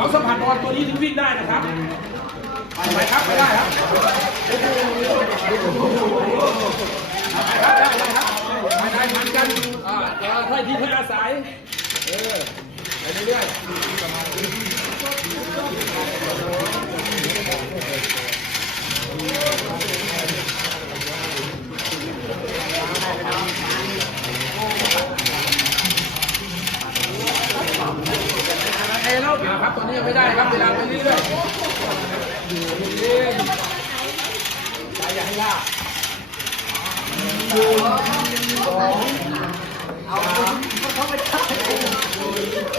เขาสัมผัสออนตัวนี้ถึงวิ่งได้นะครับไปครับไปได้ครับไปครับได้ครับไปได้เหมือนกันอ่าถ้อยทีถ้อยอาศัยเออไปเรื่อยๆไอ้แล้วครับตอ นนี้ยังไม่ได้ครับเวลาไปเรื่อยอยู่เรื่อยๆใจอย่าให้ยากหนึ่งสองสาม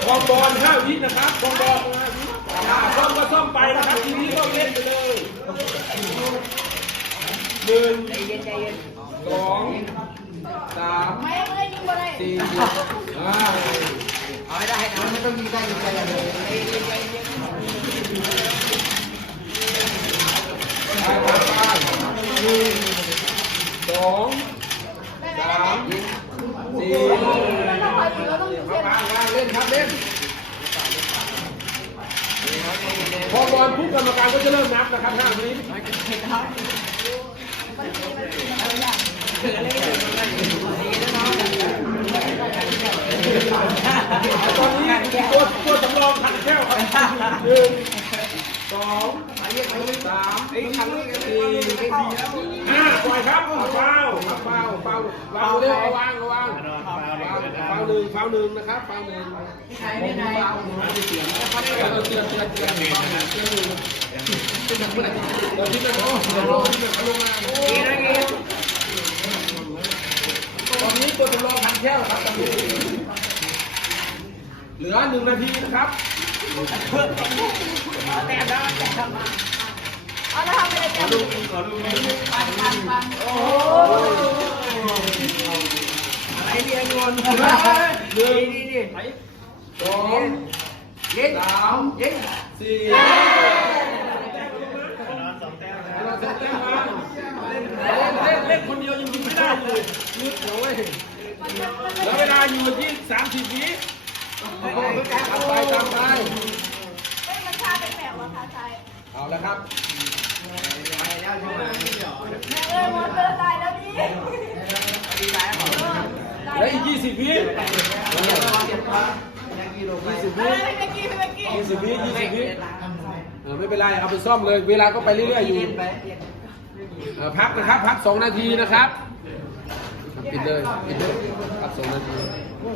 คอมบอลห้าวินะครับคอมบอลห้าวิอ่าซ่อมก็ซ่อมไปนะครับทีนี้ก็เล่นไปเลยหนึ่งสองสามสี่ห้าเอาได้ไม่ต้องยิงได้ยิงได้เลย ไปไปไปหนึ่งส องสามสี่ครับวางวาเล่นครับเล่นพอบอลปุ๊บกรรมการก็จะเริ่มนับนะครับห้าวิตอนนี้ตัวตัวสำรองขันแก้วครับ สองสามสี่ห้าปล่อยครับเฝ้าครับเฝ้าเฝ้าเฝ้าเร็วระวังระวังเฝ้าเฝ้าหนึ่งเฝ้าหนึ่งนะครับเฝ้าหนึ่งพี่ชายพี่ชายเฝ้าหนึ่งเสียงนะครับเตือนเตือนเตือนเตือนเตือนเตือนเตือนเมื่อไหร่เดี๋ยวที่จะโอ้เดี๋ยวลงเดี๋ยวลงมาโอ้กีนะกีตอนนี้ตัวจำลองพันแก้วครับตอนนี้เหลือหนึ่งนาทีนะครับแต่ ได้แต่ทำมาเอาละทำไปเลยจ้ะปันปันปันโอ้อะไรเนี่ยนหนึ่งสองยิงสามสี่เราเสร็จแล้วเล่นเล่เล่นคนเดียวยังยิงไม่ได้เลยยืดหัวเว้ยแล้วเวลาอยู่ที่สามสิบวิไปตามไปเฮ้ยมันชาเป็นแบบว่าขาชาย เอาละครับแม่เอ้ยมอเตอร์ตายแล้วดิแล้วอีกยี่สิบวิยี่สิบเฮ้ยพี่เมกกี้พี่เมกกี้ยี่สิบวิยี่สิบวิเออไม่เป็นไรเอาไปซ่อมเลย เวลาก็ไปเรื่อยๆอยู่เออพักนะครับ พักสองนาทีนะครับ ปิดเลยปิดเลยพักสองนาที